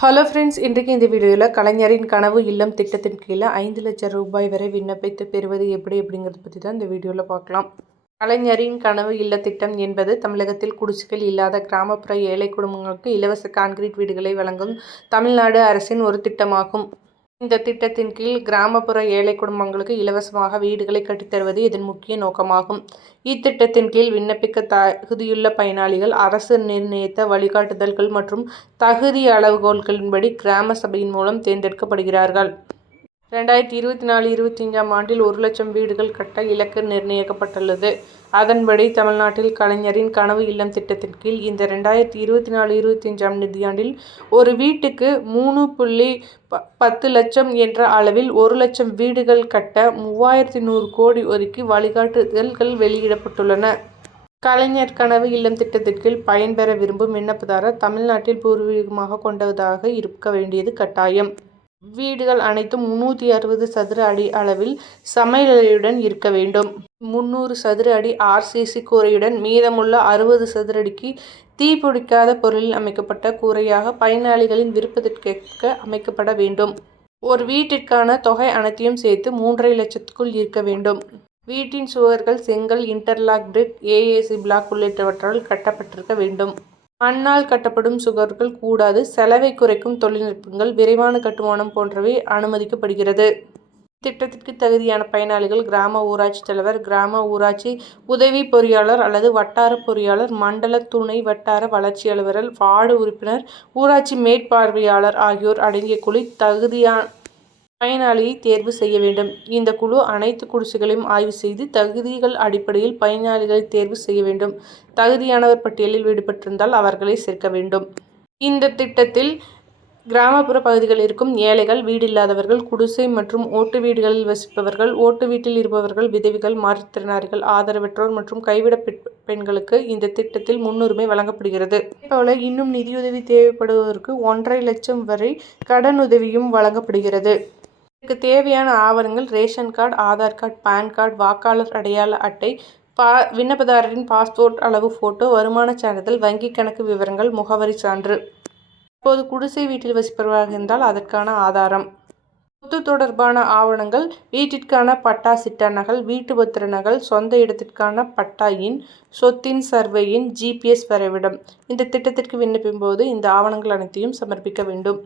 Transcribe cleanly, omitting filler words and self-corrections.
Hello friends, இன்றைக்கு இந்த வீடியோவில் கலைஞரின் கனவு இல்லம் திட்டத்தின் கீழே 5 லட்சம் ரூபாய் வரை விண்ணப்பித்து பெறுவது எப்படி அப்படிங்கிறத பற்றி தான் இந்த வீடியோவில் பார்க்கலாம். கலைஞரின் கனவு இல்ல திட்டம் என்பது தமிழகத்தில் குடிசைகள் இல்லாத கிராமப்புற ஏழை குடும்பங்களுக்கு இலவச கான்கிரீட் வீடுகளை வழங்கும் தமிழ்நாடு அரசின் ஒரு திட்டமாகும். இந்த திட்டத்தின் கீழ் கிராமப்புற ஏழை குடும்பங்களுக்கு இலவசமாக வீடுகளை கட்டித்தருவது இதன் முக்கிய நோக்கமாகும். இத்திட்டத்தின் கீழ் விண்ணப்பிக்க தகுதியுள்ள பயனாளிகள் அரசு நிர்ணயித்த வழிகாட்டுதல்கள் மற்றும் தகுதி அளவுகோல்களின்படி கிராம சபையின் மூலம் தேர்ந்தெடுக்கப்படுகிறார்கள். 2024-25 ஆண்டில் 1 லட்சம் வீடுகள் கட்ட இலக்கு நிர்ணயிக்கப்பட்டுள்ளது. அதன்படி தமிழ்நாட்டில் கலைஞரின் கனவு இல்லம் திட்டத்தின் கீழ் இந்த 2024-25 நிதியாண்டில் ஒரு வீட்டுக்கு 3.10 லட்சம் என்ற அளவில் 1 லட்சம் வீடுகள் கட்ட 3100 கோடி ஒதுக்கி வழிகாட்டுதல்கள் வெளியிடப்பட்டுள்ளன. கலைஞர் கனவு இல்லம் திட்டத்தின் கீழ் பயன்பெற விரும்பும் விண்ணப்பதாரர் தமிழ்நாட்டில் பூர்வீகமாக கொண்டதாக இருக்க வேண்டியது கட்டாயம். வீடுகள் அனைத்தும் 360 சதுர அடி அளவில் சமையலறையுடன் இருக்க வேண்டும். 300 சதுர அடி RCC கூரையுடன் மீதமுள்ள 60 சதுர அடிக்கு தீப்பிடிக்காத பொருளில் அமைக்கப்பட்ட கூரையாக பயனாளிகளின் விருப்பத்திற்கேற்ப அமைக்கப்பட வேண்டும். ஒரு வீட்டிற்கான தொகை அனைத்தையும் சேர்த்து 3.5 லட்சத்துக்குள் இருக்க வேண்டும். வீட்டின் சுவர்கள் செங்கல், இன்டர்லாக், பிரிக், AAC பிளாக் உள்ளிட்டவற்றால் கட்டப்பட்டிருக்க வேண்டும். மண்ணால் கட்டப்படும் சுவர்கள் கூடாது. செலவை குறைக்கும் தொழில்நுட்பங்கள், விரைவான கட்டுமானம் போன்றவை அனுமதிக்கப்படுகிறது. திட்டத்திற்கு தகுதியான பயனாளிகள் கிராம ஊராட்சி தலைவர், கிராம ஊராட்சி உதவி பொறியாளர் அல்லது வட்டார பொறியாளர், மண்டல துணை வட்டார வளர்ச்சி அலுவலர், வார்டு உறுப்பினர், ஊராட்சி மேற்பார்வையாளர் ஆகியோர் அடங்கிய குழு தகுதியான பயனாளியை தேர்வு செய்ய வேண்டும். இந்த குழு அனைத்து குடிசைகளையும் ஆய்வு செய்து தகுதிகள் அடிப்படையில் பயனாளிகளை தேர்வு செய்ய வேண்டும். தகுதியானவர் பட்டியலில் விடுபட்டிருந்தால் அவர்களை சேர்க்க வேண்டும். இந்த திட்டத்தில் கிராமப்புற பகுதிகளில் இருக்கும் ஏழைகள், வீடில்லாதவர்கள், குடிசை மற்றும் ஓட்டு வீடுகளில் வசிப்பவர்கள், ஓட்டு வீட்டில் இருப்பவர்கள், விதவைகள், மாற்றுத்திறனாளிகள், ஆதரவற்றோர் மற்றும் கைவிட பெண்களுக்கு இந்த திட்டத்தில் முன்னுரிமை வழங்கப்படுகிறது. அதேபோல இன்னும் நிதியுதவி தேவைப்படுவோருக்கு 1.5 லட்சம் வரை கடனுதவியும் வழங்கப்படுகிறது. இதற்கு தேவையான ஆவணங்கள் ration card, Aadhaar card, PAN card, வாக்காளர் அடையாள அட்டை, விண்ணப்பதாரரின் பாஸ்போர்ட் அளவு போட்டோ, வருமான சான்றிதழ், வங்கி கணக்கு விவரங்கள், முகவரி சான்று. இப்போது குடிசை வீட்டில் வசிப்பவராக இருந்தால் அதற்கான ஆதாரம், சொத்து தொடர்பான ஆவணங்கள், வீட்டிற்கான பட்டா சிட்டா நகல், வீட்டு பத்திர நகல், சொந்த இடத்திற்கான பட்டா எண், சொத்தின் சர்வே எண், GPS வரைபடம். இந்த திட்டத்திற்கு விண்ணப்பிக்கும் போது இந்த ஆவணங்கள் அனைத்தையும் சமர்ப்பிக்க வேண்டும்.